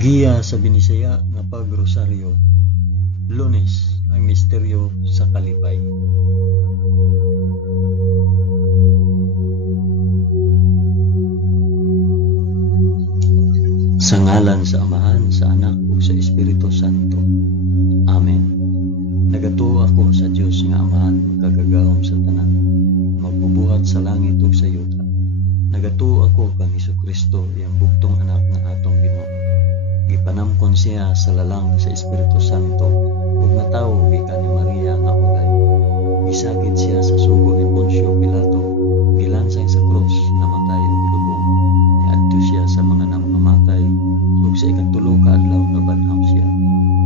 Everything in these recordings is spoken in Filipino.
Agiya sa binisaya nga pagrosaryo. Lunes, ang misteryo sa kalipay. Sa ngalan sa Amahan, sa Anak, ug sa Espiritu Santo. Amen. Nagatuo ako sa Dios nga Amahan, magkagagahom sa tanan, magbubuhat sa langit ug sa yuta. Nagatuo ako kang Hesukristo, iyang bugtong anak nga atong Ginoo. Gipanamkon siya sa lalang sa Espiritu Santo, ug natawo gikan ni Maria nga ulay. Gisakit siya sa sugo ni Poncio Pilato, gilansay sa krus, namatay ug lubong. Niadto siya sa mga namamatay, ug sa ikatulo ka adlaw nabanhaw siya.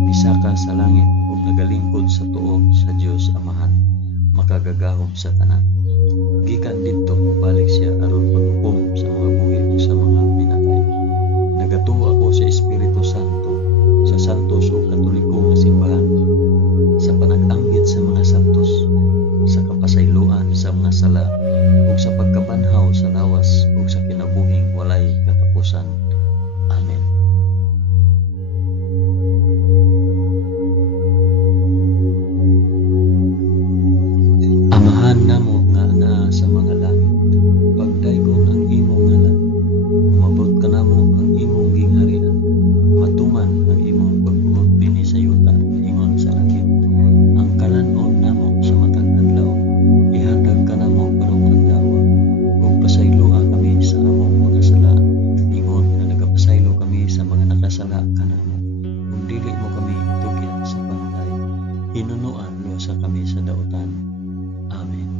Misaka sa langit ug nagalingkod sa tuo sa Dios Amahan, makagagahom sa tanan. Gikan didto balik siya aron maghukom sa mga buhi ug sa mga pinatay. Nagatuo ako sa Espiritu Santo, sa santos ug katoliko nga simbahan, sa panag-anggit sa mga santos, sa kapasayloan sa mga sala, ug sa pagkabanhaw sa lawas ug sa kinabuhing walay katapusan. Amen. Amahan namo nga naa sa mga langit, pagdaygon ang imong ngalan, umabot ka namo ang imong gingharian, matuman ang imong pagbuot dinhi sa yuta, ingon sa langit. Ang kalanon namo sa matag adlaw, ihatag ka namo karong adlaw, ug pasayloa kami sa among mga sala, ingon nga nagapasaylo kami sa mga nakasala kanamo. Ug dili mo kami itugyan sa panulay, hinunuan lusa kami sa daotan. Amen.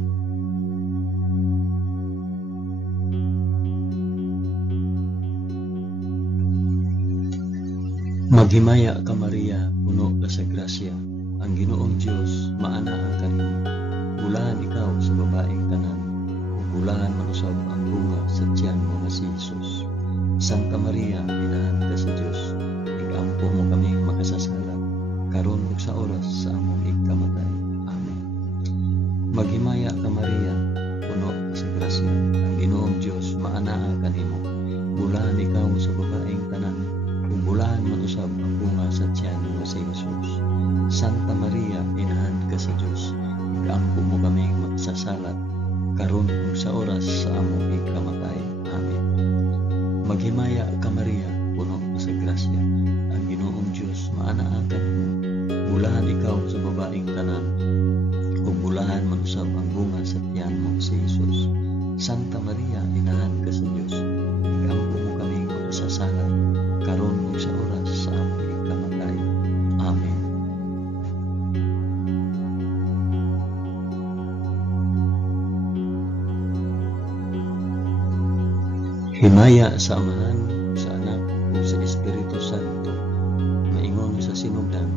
Maghimaya ka Maria, puno ka sa grasya, ang Ginoong Dios maanaa kanimo. Bulahan ikaw sa babaeng tanan, ug bulahan manusab ang bunga sa tiyan mo nga si Jesus. Santa Maria, inahan ka sa Dios, igampo mo kaming makasasala, karon ug sa oras sa among ikamatay. Amen. Maghimaya ka Maria, puno ka sa grasya, ang Ginoong Dios maanaa kanimo. Bulahan ikaw sa babaeng tanan, ug bulahan manusab ang bunga sa tiyan nga si Jesus. Santa Maria, inahan ka sa Dios, igampo mo kaming makasasala, karon ug sa oras sa among ikamatay. Amen. Maghimaya ka Maria, puno ka sa grasya, ang Ginoong Dios maanaa kanimo. Bulahan ikaw sa babaeng tanan, ug bulahan manusab ang bunga sa tiyan mo si Jesus. Santa Maria, inahan ka sa Dios, igampo mo kaming makasasala, karon ug sa oras sa among ikamatay. Amen. Himaya sa Amahan, sa Anak, ug sa Espiritu Santo, maingon sa sinugdan,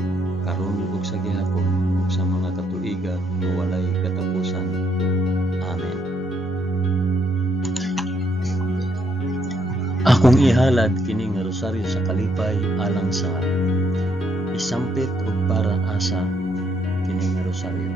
karon ug sa gihapon, ug sa mga katuigan nga walay katapusan. Amen. Akong ihalad kini nga rosaryo sa kalipay alang sa isampit ug para asa kini nga rosaryo.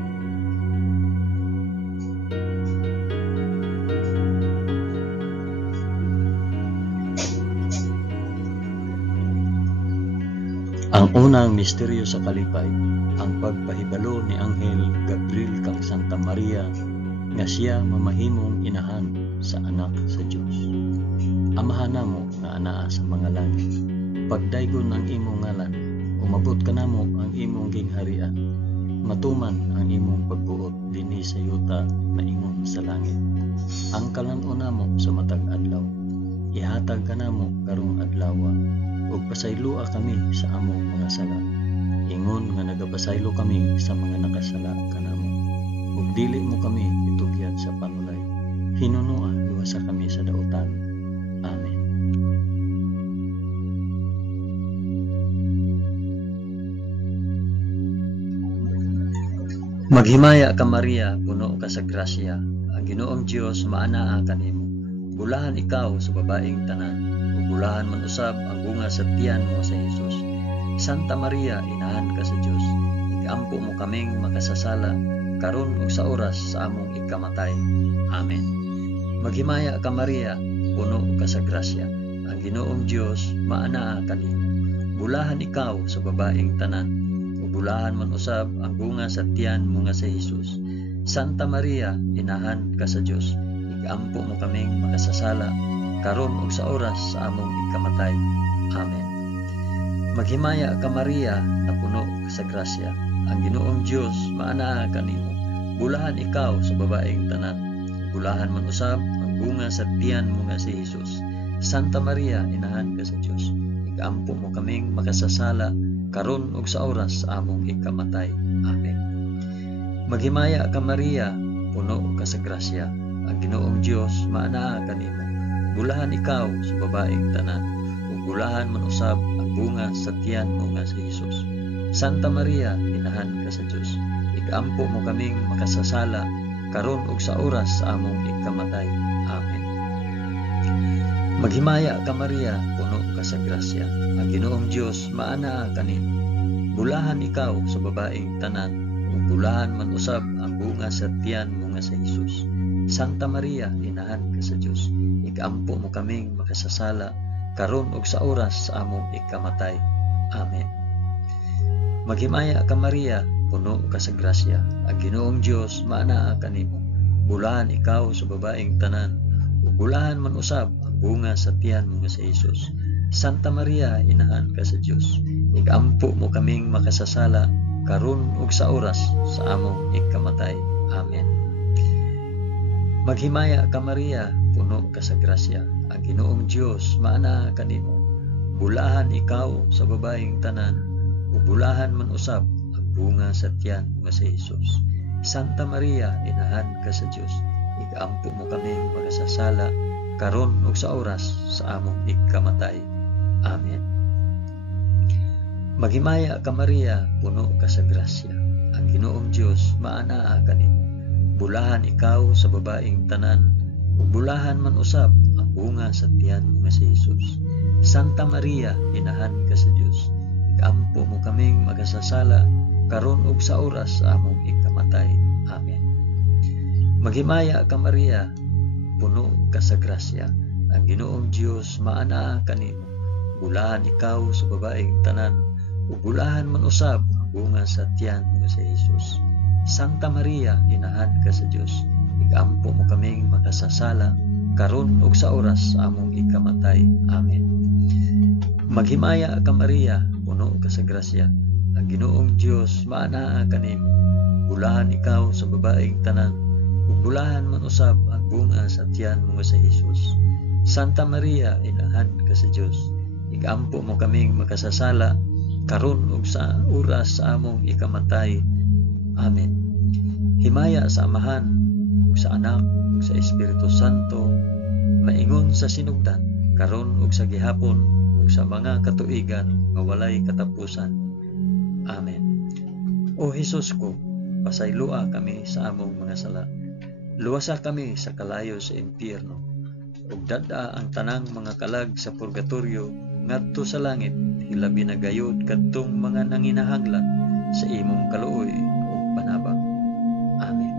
Ang unang misteryo sa kalipay, ang pagpahibalo ni Anghel Gabriel kang Santa Maria nga siya mamahimong inahan sa anak sa Dios. Amahan namo nga anaa sa mga langit, pagdaygon ang imong ngalan, umabot ka namo ang imong gingharian, matuman ang imong pagbuot dinhi sa yuta na ingon sa langit. Ang kalanon namo sa matag adlaw, ihatag ka namo karong adlaw, ug pasayloa kami sa among mga sala, ingon nga nagapasaylo kami sa mga nakasala kanamo. Ug dili mo kami itugyan sa panulay, hinunua luwasa kami sa daotan. Amen. Maghimaya ka Maria, puno ka sa grasya, ang Ginoong Dios maanaa kanimo. Bulahan ikaw sa babaeng tanan, ug bulahan man usab ang bunga sa tiyan mo sa Jesus. Santa Maria, inahan ka sa Dios, igampo mo kaming makasasala, karon ug sa oras sa among ikamatay. Amen. Maghimaya ka Maria, puno ka sa grasya, ang Ginoong Dios maanaa kanimo. bulahan ikaw sa babaeng tanan, ug bulahan man usab ang bunga sa tiyan mo nga si Hesus. Santa Maria, inahan ka sa Dios, igampo mo kaming makasasala, karon ug sa oras sa among ikamatay. Amen. Maghimaya ka Maria, na puno ka sa grasya, ang Ginoong Dios maanaa kanimo. Bulahan ikaw sa babaeng tanan, bulahan man usab ang bunga sa tiyan mo nga si Hesus. Santa Maria, inahan ka sa Dios, igampo mo kaming makasasala, karon ug sa oras sa among ikamatay. Amen. Maghimaya ka Maria, puno ka sa grasya, ang Ginoong Dios maanaa kanimo. Bulahan ikaw sa babaeng tanan, ug bulahan man usab ang bunga sa tiyan mo nga si Hesus. Santa Maria, inahan ka sa Dios, igampo mo kaming makasasala, karon ug sa oras sa among ikamatay. Amen. Maghimaya ka Maria, puno ka sa grasya, ang Ginoong Dios maanaa kanimo. Bulahan ikaw sa babaeng tanan, ug bulahan man usab ang bunga sa tiyan mo nga si Hesus. Santa Maria, inahan ka sa Dios, igampo mo kaming makasasala, karon ug sa oras sa among ikamatay. Amen. Maghimaya ka Maria, puno ka sa grasya, ang Ginoong Dios maanaa kanimo. Bulahan ikaw sa babaeng tanan, ug bulahan man usab ang bunga sa tiyan mo nga si Hesus. Santa Maria, inahan ka sa Dios, igampo mo kaming makasasala, karon ug sa oras sa among ikamatay. Amen. Maghimaya ka Maria, puno ka sa grasya, ang Ginoong Dios maanaa kanimo. Bulahan ikaw sa babaeng tanan, ug bulahan man usab ang bunga sa tiyan nga si Hesus. Santa Maria, inahan ka sa Dios, igampo mo kaming makasasala, karon ug sa oras sa among ikamatay. Amen. Maghimaya ka Maria, puno ka sa grasya, ang Ginoong Dios maanaa kanimo. Bulahan ikaw sa babaeng tanan, ug bulahan man usab ang bunga sa tiyan mo nga si Hesus. Santa Maria, inahan ka sa Dios, igampo mo kaming magasasala, karon ug sa oras sa among ikamatay. Amen. Maghimaya ka Maria, puno ka sa grasya, ang Ginoong Dios maanaa kanimo. Bulahan ikaw sa babaeng tanan, ug bulahan man usab ang bunga sa tiyan mo nga si Hesus. Santa Maria, inahan ka sa Dios, igampo mo kaming makasasala, karon ug sa oras sa among ikamatay. Amen. Maghimaya ka Maria, puno ka sa grasya, ang Ginoong Dios maanaa kanimo. Bulahan ikaw sa babaeng tanan, ug bulahan man usab ang bunga sa tiyan mo nga si Hesus. Santa Maria, inahan ka sa Dios, igampo mo kaming makasasala, karon ug sa oras sa among ikamatay. Amen. Himaya sa Amahan, ug sa Anak, ug sa Espiritu Santo, maingon sa sinugdan, karon ug sa gihapon, ug sa mga katuigan nga walay katapusan. Amen. O Hesus ko, pasaylua kami sa among mga sala. Luwasa kami sa kalayo sa impyerno, ug dada ang tanang mga kalag sa purgatorio ngadto sa langit, hilabi na gayud kadtong mga nanginahanglan sa imong kaluoy ug panabang. Amen.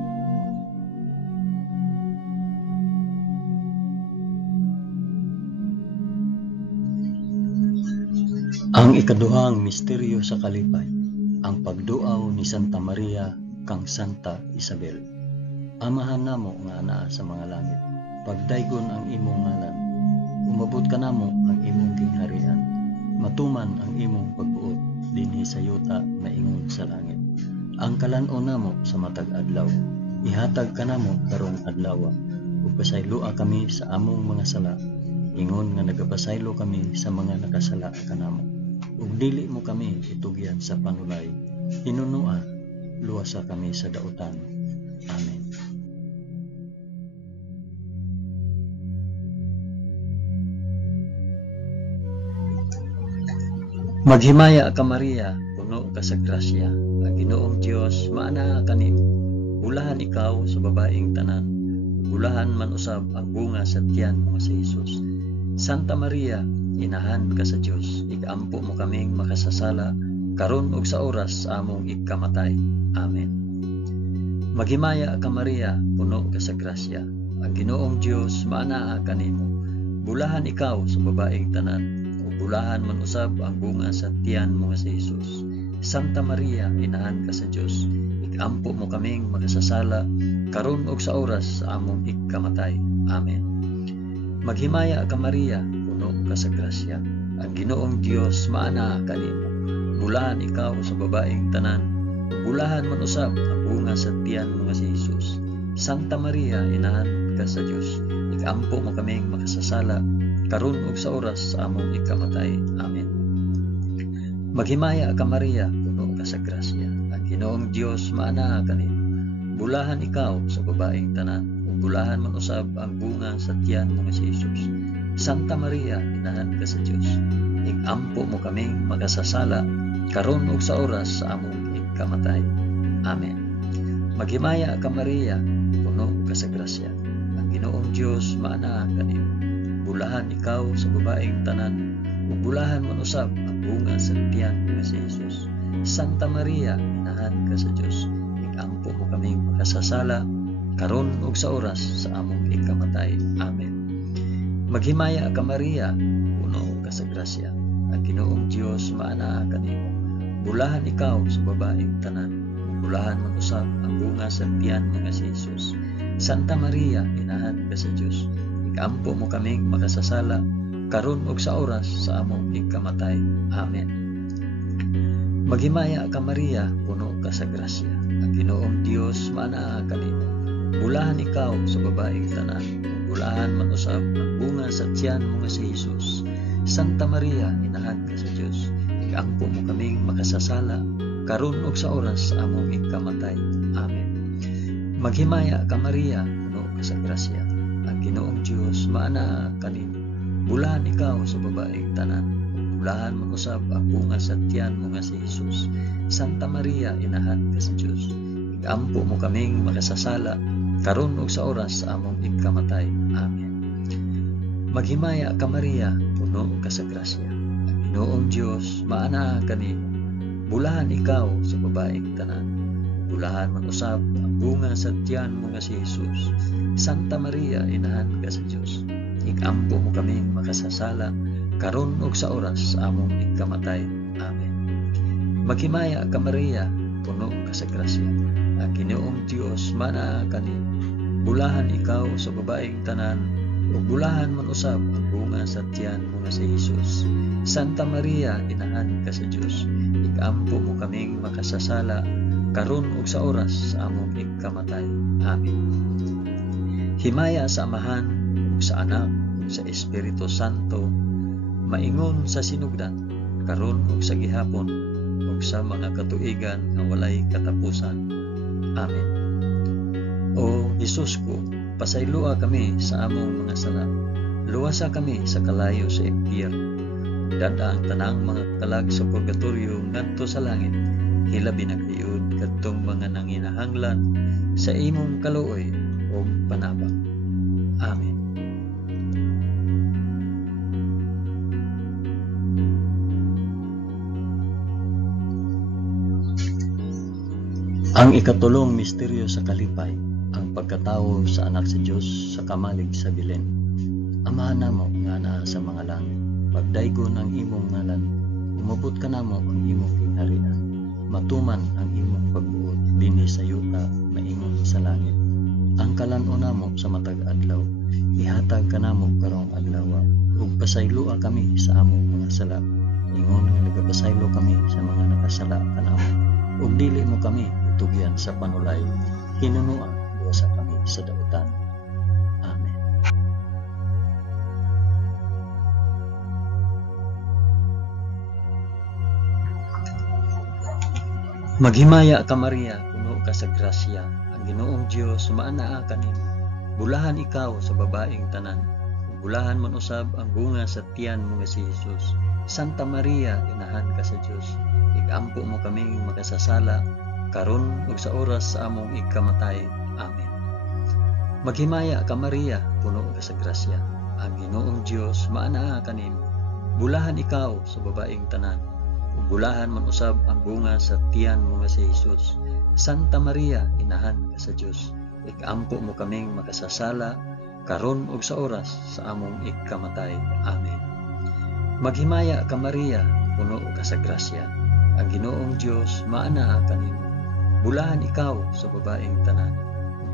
Ang ikaduhang misteryo sa kalipay, ang pagduaw ni Santa Maria kang Santa Isabel. Amahan namo nga anaa sa mga langit, pagdaygon ang imong ngalan, umabot ka namo ang imong gingharian, matuman ang imong pagbuot dinhi sa yuta na ingon sa langit. Ang kalan-on namo sa matag adlaw, ihatag ka namo karong adlaw, ug pasaylua kami sa among mga sala, ingon nga nagapasaylo kami sa mga nakasala kanamo. Ug dili mo kami itugyan sa panulay, hinunua, luwasa kami sa dautan. Amen. Maghimaya ka Maria, puno ka sa grasya, ang Ginoong Dios maanaa kanimo. Bulahan ikaw sa babaeng tanan, bulahan man usab ang bunga sa tiyan mo si Hesus. Santa Maria, inahan ka sa Dios, igampo mo kaming makasasala, karon ug sa oras sa among ikamatay. Amen. Maghimaya ka Maria, puno ka sa grasya, ang Ginoong Dios maanaa kanimo. Bulahan ikaw sa babaeng tanan, ug bulahan man usab ang bunga sa tiyan mo nga si Jesus. Santa Maria, inahan ka sa Dios, ikampo mo kaming makasasala karon ug sa oras sa among ikamatay. Amen. Maghimaya ka Maria, puno ka sa grasya. Ang Ginoong Dios maana kanimo. Bulahan ikaw sa babaeng tanan, bulahan man usab ang bunga sa tiyan mo nga si Jesus. Santa Maria, inahan ka sa Dios, ikampo mo kaming makasasala karon ug sa oras sa among ikamatay. Amen. Maghimaya ka Maria, puno ka sa grasya. Ang Ginoong Dios maana kanimo. Bulahan ikaw sa babaeng tanan, ug bulahan man usab ang bunga sa tiyan mo nga si Jesus. Santa Maria, inahan ka sa Dios, ikampo mo kaming makasasala karon ug sa oras sa among ikamatay. Amen. Maghimaya ka Maria, puno ka sa grasya. Ang Ginoong Dios maana kanimo. Bulahan ikaw sa babaeng tanan, ug bulahan man usab ang bunga sa tiyan nga si Jesus. Santa Maria, inahan ka sa Dios, ikampo mo kaming makasasala karon ug sa oras sa among ikamatay. Amen. Maghimaya ka Maria, puno ka sa grasya. Ang Ginoong Dios maana kanimo. Bulahan ikaw sa babaeng tanan, bulahan man usab ang bunga sa tiyan mo nga si Jesus. Santa Maria, inahan ka sa Dios, ikampo mo kaming makasasala karon ug sa oras sa among ikamatay. Amen. Maghimaya ka Maria, puno ka sa grasya. Ang Ginoong Dios maana kanimo. Bulahan ikaw sa babaeng tanan, bulahan man usab ang bunga sa tiyan mo nga si Jesus. Santa Maria, inahan ka sa Dios, ikampo mo kaming makasasala karon ug sa oras sa among ikamatay. Amen. Maghimaya ka Maria, puno ka sa grasya. Ang Ginoong Dios maana kanimo. Bulahan ikaw sa babaeng tanan, bulahan man usab ang bunga sa tiyan mo nga si Jesus. Santa Maria, inahan ka sa Dios, ikampo mo kaming makasasala karon ug sa oras sa among ikamatay. Amen. Maghimaya ka Maria, puno ka sa grasya. Ang Ginoong Dios maana kanimo. Bulahan ikaw sa babaeng tanan, bulahan man usab ang bunga sa tiyan mo nga si Jesus. Santa Maria, inahan ka sa Dios, ikampo mo kaming makasasala karon ug sa oras sa among ikamatay. Amen. Maghimaya ka Maria, puno ka sa grasya. Ang Ginoong Dios maana kanimo. Bulahan ikaw sa babaeng tanan, ug bulahan man usab ang bunga sa tiyan mo nga si Jesus. Santa Maria, inahan ka sa Dios, ikampo mo kaming makasasala karon ug sa oras sa among ikamatay. Amen. Himaya sa Amahan ug sa Anak ug sa Espiritu Santo, maingon sa sinugdan karon ug sa gihapon ug sa mga katuigan nga walay katapusan. Amen. O Jesus ko, pasayloa kami sa among mga sala. Luwasa kami sa kalayo sa impyerno. Dada ang tanang mga kalag sa purgatorio ngadto sa langit. Hilabi na kayod kadtong mga nanginahanglan sa imong kaluoy o panabang. Amen. Ang ikatulong misteryo sa kalipay, ang pagkatawo sa anak sa Dios sa kamalig sa Belen. Amahan namo nga naa sa mga langit, pagdaygon ang imong ngalan, umabot ka namo ang imong kingharian, matuman ang imong pagbuot dinhi sa yuta maingon sa langit. Ang kalan-o namo sa matag adlaw, ihatag ka namo karong adlaw, ug pasayloa kami sa among mga sala, ingon nga nagapasaylo kami sa mga nakasala kanamo, ug dili mo kami tugyan sa panulay, hinunuan sa kami sa dautan. Amen. Maghimaya ka Maria, puno ka sa grasya. Ang Ginoong Dios maanaa kanimo. Bulahan ikaw sa babaeng tanan, bulahan man usab ang bunga sa tiyan mo nga si Jesus. Santa Maria, inahan ka sa Dios, ikampo mo kaming makasasala karon ug sa oras sa among ikamatay. Amen. Maghimaya ka Maria, puno ka sa grasya. Ang Ginoong Dios maanaa kanimo. Bulahan ikaw sa babaeng tanan, ug bulahan man usab ang bunga sa tiyan mo nga si Jesus. Santa Maria, inahan ka sa Dios, ikampo mo kaming makasasala karon ug sa oras sa among ikamatay. Amen. Maghimaya ka Maria, puno ka sa grasya. Ang Ginoong Dios maanaa kanimo. Bulahan ikaw sa babaeng tanan.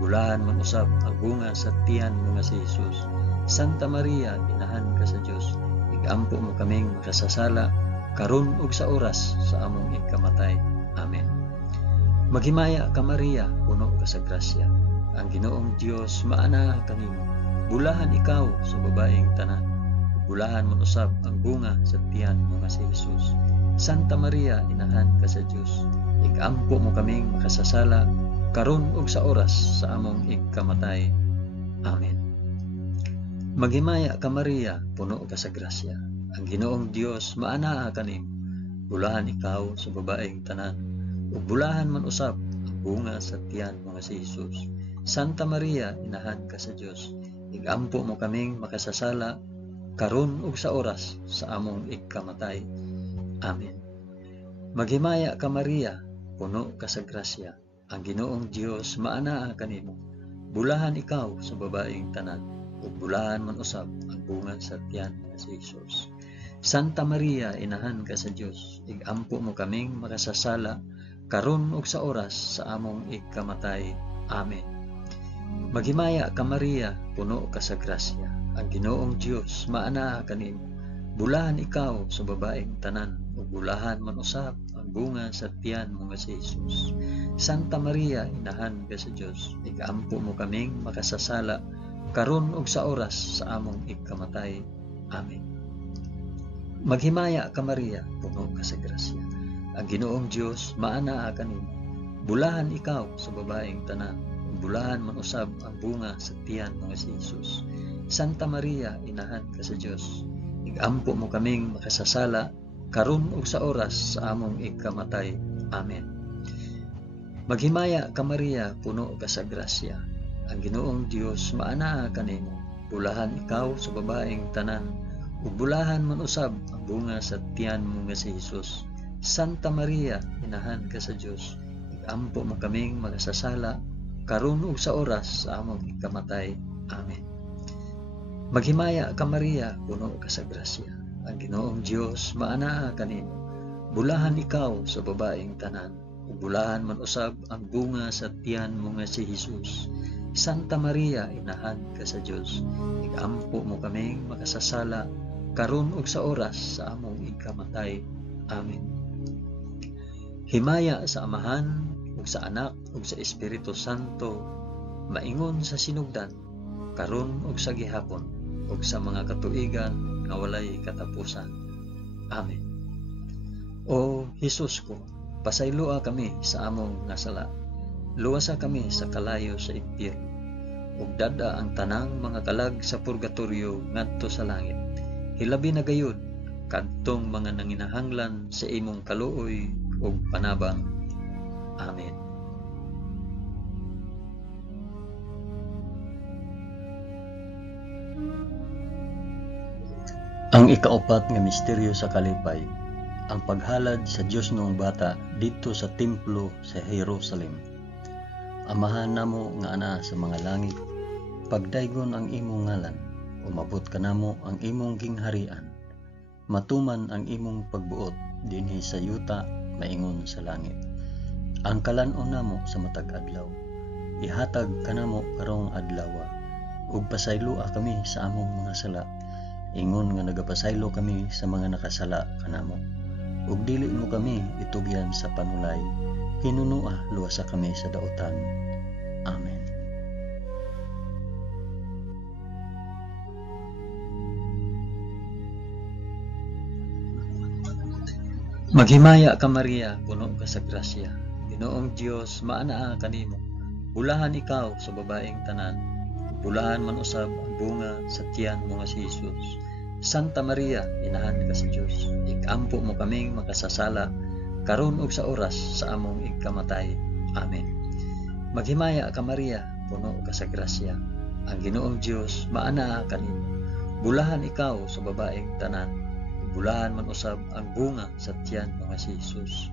Bulahan man usab ang bunga sa tiyan mo nga si Jesus. Santa Maria, inahan ka sa Dios. Igampo mo kaming makasasala karon ug sa oras sa among ikamatay. Amen. Maghimaya ka Maria, puno ka sa grasya. Ang Ginoong Dios maanaa kanimo. Bulahan ikaw sa babaeng tanan. Bulahan man usab ang bunga sa tiyan mo nga si Jesus. Santa Maria, inahan ka sa Dios. Igampo mo kaming makasasala karon ug sa oras sa among ikamatay. Amen. Maghimaya ka Maria, puno ka sa grasya. Ang Ginoong Dios maanaa kanimo. Bulahan ikaw sa babaeng tanan. Ug bulahan man usab ang bunga sa tiyan mo nga si Jesus. Santa Maria, inahan ka sa Dios. Igampo mo kaming makasasala karon ug sa oras sa among ikamatay. Amen. Maghimaya ka Maria, puno ka sa grasya. Ang Ginoong Dios maanaa kanimo. Bulahan ikaw sa babaeng tanan. Ug bulahan man usab ang bunga sa tiyan nga si Jesus. Santa Maria, inahan ka sa Dios. Igampo mo kaming makasasala karon ug sa oras sa among ikamatay. Amen. Maghimaya ka Maria, puno ka sa grasya. Ang Ginoong Dios maanaa kanimo. Bulahan ikaw sa babaeng tanan. Ug bulahan man usab ang bunga sa tiyan mo nga si Jesus. Santa Maria, inahan ka sa Dios. Igampo mo kaming makasasala karon ug sa oras sa among ikamatay. Amen. Maghimaya ka Maria, puno ka sa grasya. Ang Ginoong Dios maanaa kanimo. Bulahan ikaw sa babaeng tanan. Ug bulahan man usab ang bunga sa tiyan mo nga si Jesus. Santa Maria, inahan ka sa Dios. Igampo mo kaming makasasala karon ug sa oras sa among ikamatay. Amen. Maghimaya ka Maria, puno ka sa grasya. Ang Ginoong Dios maanaa kanimo. Bulahan ikaw sa babaeng tanan. Ug bulahan man usab ang bunga sa tiyan mo nga si Jesus. Santa Maria, inahan ka sa Dios. Igampo mo kaming makasasala karon ug sa oras sa among ikamatay. Amen. Maghimaya ka Maria, puno ka sa grasya. Ang Ginoong Dios maanaa kanimo. Bulahan ikaw sa babaeng tanan. Ug bulahan man usab ang bunga sa tiyan mo nga si Jesus. Santa Maria, inahan ka sa Dios. Igampo mo kaming makasasala karon ug sa oras sa among ikamatay. Amen. Himaya sa Amahan ug sa Anak ug sa Espiritu Santo, maingon sa sinugdan, karon ug sa gihapon, ug sa mga katuigan nga walay katapusan. Amen. O Jesus ko, pasayloa kami sa among nasala. Luwasa kami sa kalayo sa impyerno. Ug dada ang tanang mga kalag sa purgatorio ngadto sa langit. Hilabi na gayud kadtong mga nanginahanglan sa imong kaluoy ug panabang. Amen. Ang ikaapat nga misteryo sa kalipay, ang paghalad sa Dios noong bata dito sa templo sa Jerusalem. Amahan namo nga ana sa mga langit, pagdaygon ang imong ngalan, umabot ka namo ang imong gingharian. Matuman ang imong pagbuot dinhi sa yuta maingon sa langit. Ang kalan-on namo sa matag adlaw, ihatag kanamo karong adlawa, ug pasayloa kami sa among mga sala. Ingon nga nagapasaylo kami sa mga nakasala kanamo. Ug dili mo kami itugyan sa panulay, hinunua luwasa kami sa daotan. Amen. Maghimaya ka Maria, puno ka sa grasya. Ginoong Dios maanaa kanimo. Bulahan ikaw sa babaeng tanan. Bulahan man usab ang bunga sa tiyan mo nga si Jesus. Santa Maria, inahan ka sa Dios. Igampo mo kaming makasasala karon ug sa oras sa among ikamatay. Amen. Maghimaya ka Maria, puno ka sa grasya. Ang Ginoong Dios maanaa kanimo. Bulahan ikaw sa babaeng tanan. Bulahan man usab ang bunga sa tiyan mo nga si Jesus.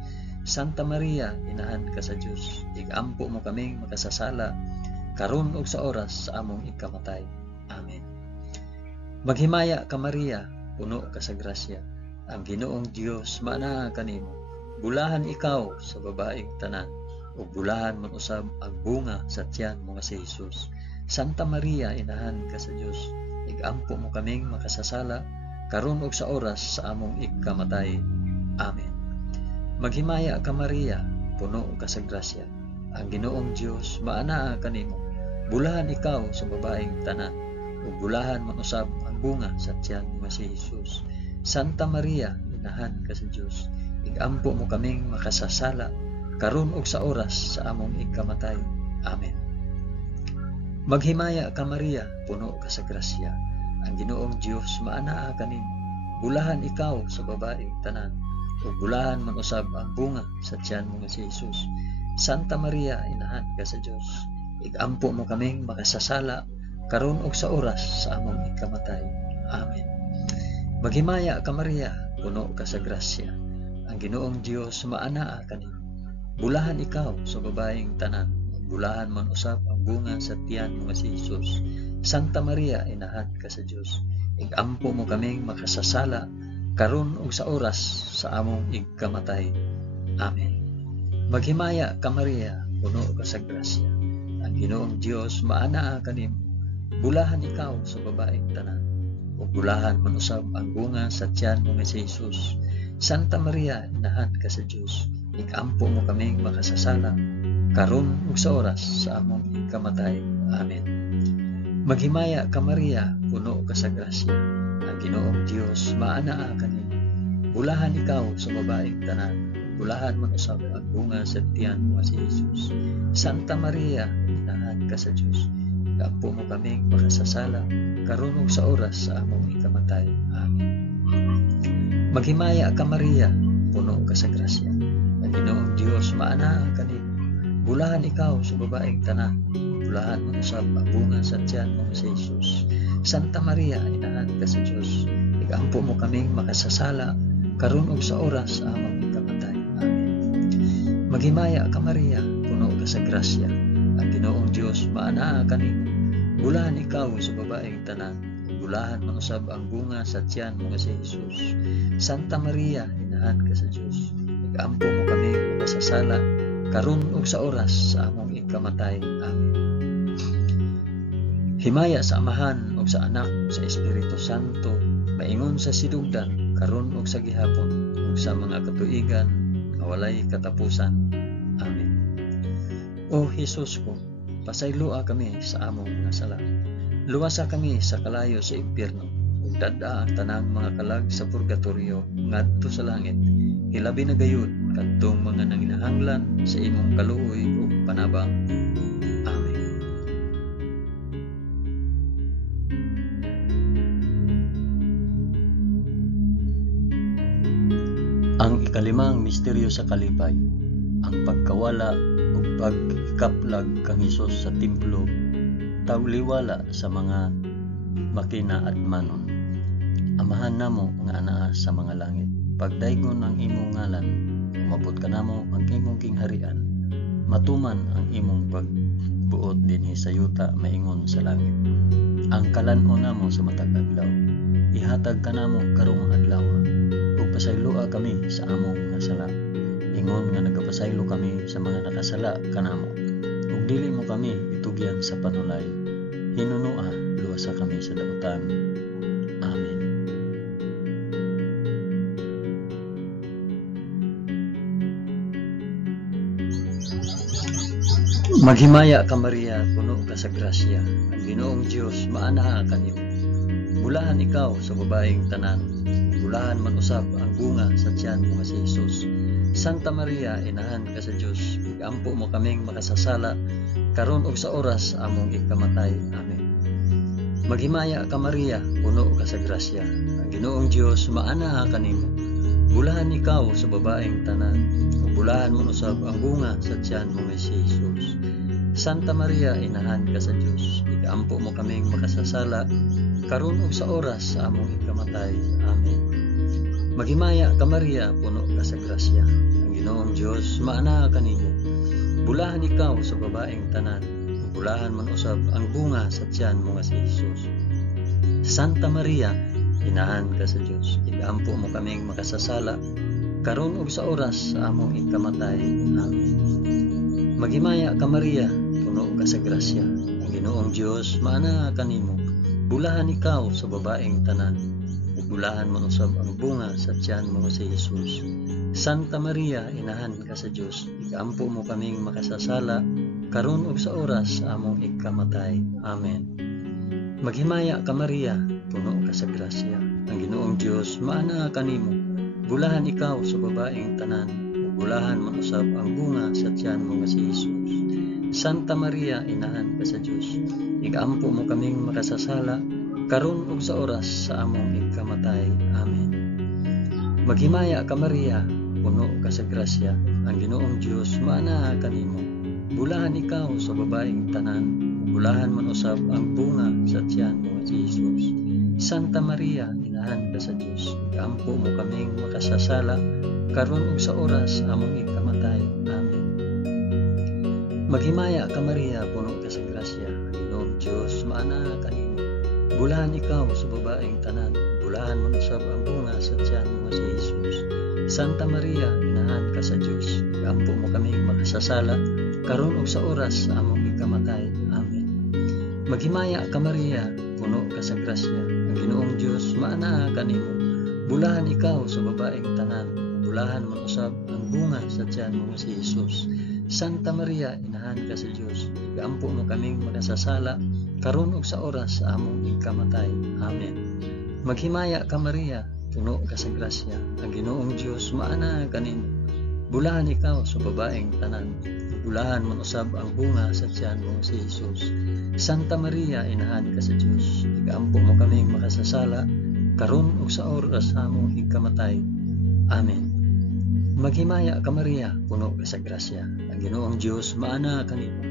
Santa Maria, inahan ka sa Dios. Igampo mo kaming makasasala karon ug sa oras sa among ikamatay. Amen. Maghimaya ka Maria, puno ka sa grasya. Ang Ginoong Dios maanaa kanimo. Bulahan ikaw sa babaeng tanan, ug bulahan man usab ang bunga sa tiyan mo nga si Jesus. Santa Maria, inahan ka sa Dios, igampo mo kaming makasasala karon ug sa oras sa among ikamatay. Amen. Maghimaya ka Maria, puno ka sa grasya. Ang Ginoong Dios maanaa kanimo. Bulahan ikaw sa babaeng tanan, ug bulahan man usab ang bunga sa tiyan mo nga si Jesus. Santa Maria, inahan ka sa Dios, igampo mo kaming makasasala karon ug sa oras sa among ikamatay. Amen. Maghimaya ka Maria, puno ka sa grasya. Ang Ginoong Dios maanaa kanimo. Bulahan ikaw sa babaeng tanan, ug bulahan man usab ang bunga sa tiyan mo nga si Jesus. Santa Maria, inahan ka sa Dios, igampo mo kaming makasasala karon ug sa oras sa among ikamatay. Amen. Maghimaya ka Maria, puno ka sa grasya. Ang Ginoong Dios maanaa kanimo. Bulahan ikaw sa babaeng tanan, bulahan man usab ang bunga sa tiyan mo nga si Jesus. Santa Maria, inahan ka sa Dios, igampo mo kaming makasasala karon ug sa oras sa among ikamatay. Amen. Maghimaya ka Maria, puno ka sa grasya. Ang Ginoong Dios maanaa kanimo. Bulahan ikaw sa babaeng tanan, ug bulahan man usab ang bunga sa tiyan mo nga si Jesus. Santa Maria, inahan ka sa Dios, igampo mo kaming makasasala karon ug sa oras sa among ikamatay. Amen. Maghimaya ka Maria, puno ka sa grasya. Ang Ginoong Dios maanaa kanimo. Bulahan ikaw sa babaeng tanan, bulahan man usab ang bunga sa tiyan mo nga si Jesus. Santa Maria, inahan ka sa Dios, igampo mo kaming makasasala karon ug sa oras sa among ikamatay. Amen. Maghimaya ka Maria, puno ka sa grasya. Ang Ginoong Dios maanaa kanimo. Bulahan ikaw sa babaeng tanan, bulahan man usab ang bunga sa tiyan mo si Jesus. Santa Maria, inahan ka sa Dios, igampo mo kaming makasasala karon ug sa oras sa among ikamatay. Amen. Maghimaya ka Maria, puno ka sa grasya. Ang Ginoong Dios maanaa kanimo. Bulahan ikaw sa babaeng tanan, bulahan man usab ang bunga sa tiyan mo nga si Jesus. Santa Maria, inahan ka sa Dios, igampo mo kami makasasala karon ug sa oras sa among ikamatay. Amen. Himaya sa Amahan ug sa Anak ug sa Espiritu Santo, maingon sa sidugdan karon ug sa gihapon ug sa mga katuigan nga walay katapusan. Amen. O Jesus ko, pasayloa kami sa among mga sala. Luwasa kami sa kalayo sa impyerno, ug dad-a ang tanang mga kalag sa purgatorio ngadto sa langit. Hilabi na gayud kadtong mga nanginahanglan sa imong kaluoy ug panabang. Amen. Ang ikalimang misteryo sa kalipay, ang pagkawala ug pagkaplag kang Hesus sa templo, tawliwala sa mga makina at manon. Amahan namo nga anaa sa mga langit, pagdaygon ang imong ngalan, umabot ka namo ang imong kingharian, matuman ang imong pagbuot dinhi sa yuta maingon sa langit. Ang kalan-on namo sa matag adlaw, ihatag ka namo karong adlaw, ug pasayloa kami sa among nasala. Ingon nga nagapasaylo kami sa mga nakasala kanamo, ug dili mo kami itugyan sa panulay. Hinunua, luwasa kami sa dautan. Amen. Maghimaya ka Maria, puno ka sa grasya. Ang Ginoong Dios maanaa kanimo. Bulahan ikaw sa babaeng tanan, bulahan man usab ang bunga sa tiyan mo nga si Jesus. Santa Maria, inahan ka sa Dios, igampo mo kaming makasasala karon ug sa oras among ikamatay. Amen. Maghimaya ka Maria, puno ka sa grasya. Ang Ginoong Dios maanaa kanimo. Bulahan ikaw sa babaeng tanan, ug bulahan man usab ang bunga sa tiyan mo nga si Jesus. Santa Maria, inahan ka sa Dios, igampo mo kaming makasasala karon ug sa oras sa among ikamatay. Amen. Maghimaya ka Maria, puno ka sa grasya. Ang Ginoong Dios maanaa kanimo. Bulahan ikaw sa babaeng tanan, bulahan man usab ang bunga sa tiyan mo nga si Jesus. Santa Maria, inahan ka sa Dios. Igampo mo kaming makasasala karon ug sa oras sa among ikamatay. Amen. Maghimaya ka Maria, puno ka sa grasya. Ang Ginoong Dios maana kanimo. Bulahan ikaw sa babaeng tanan. Bulahan mo usab ang bunga sa tiyan mo si Jesus. Santa Maria, inahan ka sa Dios. Igampo mo kaming makasasala karon ug sa oras sa among ikamatay. Amen. Maghimaya ka Maria, puno ka sa grasya. Ang Ginoong Dios maana kanimo. Bulahan ikaw sa babaeng tanan. Bulahan mo usab ang bunga sa tiyan mo si Jesus. Santa Maria, inahan ka sa Dios. Igampo mo kaming makasasala karon ug sa oras sa among ikamatay. Amen. Maghimaya ka Maria, puno ka sa grasya. Ang Ginoong Dios maana kanimo. Bulahan ikaw sa babaeng tanan. Bulahan man usab ang bunga sa tiyan mo si Jesus. Santa Maria, inahan ka sa Dios. Igampo mo kaming makasasala karon ug sa oras sa among ikamatay. Amen. Maghimaya ka Maria, puno ka sa grasya. Ang Ginoong Dios maana kanimo. Bulahan ikaw sa babaeng tanan. Bulahan man usab ang bunga sa tiyan mo si Jesus. Santa Maria, inahan ka sa Dios. Igampo mo kaming makasasala karon ug sa oras sa among ikamatay. Amen. Maghimaya ka Maria, puno ka sa grasya. Ang Ginoong Dios maana kanimo. Bulahan ikaw sa babaeng tanan. Bulahan man usab ang bunga sa tiyan mo si Jesus. Santa Maria, inahan ka sa Dios. Igampo mo kaming makasasala karon ug sa oras sa among ikamatay. Amen. Maghimaya ka Maria, puno ka sa grasya. Ang Ginoong Dios maana kanimo. Bulahan ikaw sa babaeng tanan. Bulahan man usab ang bunga sa tiyan mo si Jesus. Santa Maria, inahan ka sa Dios. Igampo mo kaming makasasala karon ug sa oras sa among ikamatay. Amen. Maghimaya ka Maria, puno ka sa grasya. Ang Ginoong Dios maana kanimo.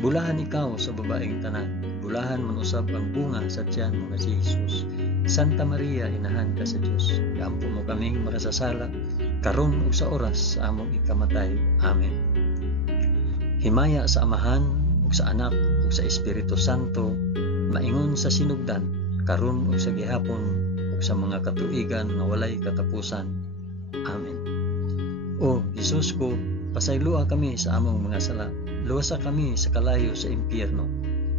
Bulahan ikaw sa babaeng tanan. Bulahan man usab ang bunga sa tiyan mo si Jesus. Santa Maria, inahan ka sa Dios. Igampo mo kaming makasasala karon ug sa oras sa among ikamatay. Amen. Himaya sa Amahan ug sa Anak ug sa Espiritu Santo, maingon sa sinugdan karon ug sa gihapon ug sa mga katuigan nga walay katapusan. Amen. O Jesus ko, pasaylua kami sa among mga sala. Luwasa kami sa kalayo sa impyerno.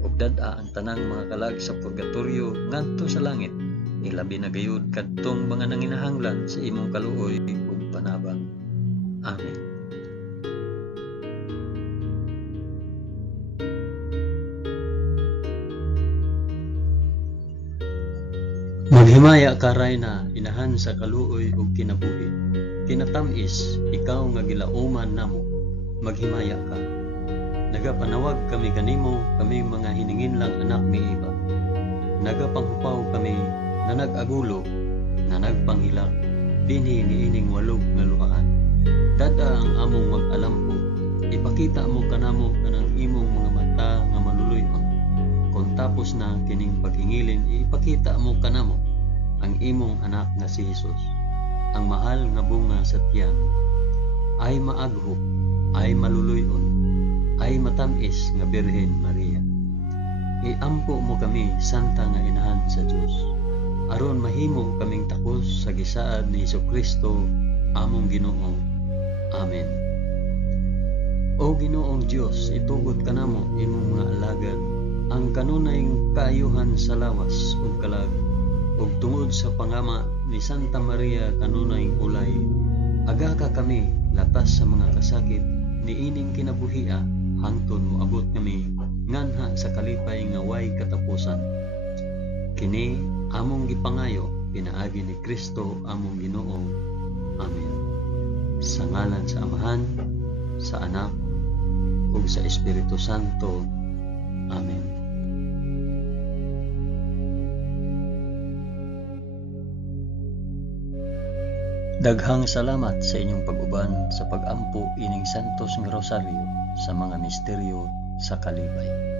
Ug dad-a ang tanang mga kalag sa purgatorio ngadto sa langit. Ilabi na gayud kadtong mga nanginahanglan sa imong kaluoy ug panabang. Amen. Maghimaya ka Rayna, inahan sa kaluoy ug kinabuhi. Tinatamis, ikaw nga gilauman namo. Maghimaya ka. Nagapanawag kami kanimo, kami mga hininginlang anak ni Eva. Nagapanghupaw kami na nag-agulo, na nagpanghilak, dinhi niining walog nga luhaan. Dada ang among mag-alampo, ipakita mo kanamo kanang imong mga mata nga maluluyon. Kung tapos na kining paghingilin, ipakita mo kanamo ang imong anak nga si Jesus. Ang mahal nga bunga sa tiyan, ay maaghop, ay maluluyon, ay matamis nga Birhen Maria. Iampo mo kami, Santa nga inahan sa Dios, aron mahimo kaming takos sa gisaad ni Jesucristo, among Ginoo. Amen. O Ginoong Dios, itugot kanamo imong mga alagad ang kanunayng kaayuhan sa lawas ug kalag, ug tungod sa pangama ni Santa Maria kanunayng ulay, aga ka kami latas sa mga kasakit niining kinabuhia hangtod moabot kami nganha sa kalipay nga way katapusan. Kini among gipangayo pinaagi ni Kristo among Ginoo. Amen. Sa ngalan sa Amahan, sa Anak, ug sa Espiritu Santo. Amen. Daghang salamat sa inyong pag-uban sa pag-ampo ining Santos nga Rosario sa mga misteryo sa kalipay.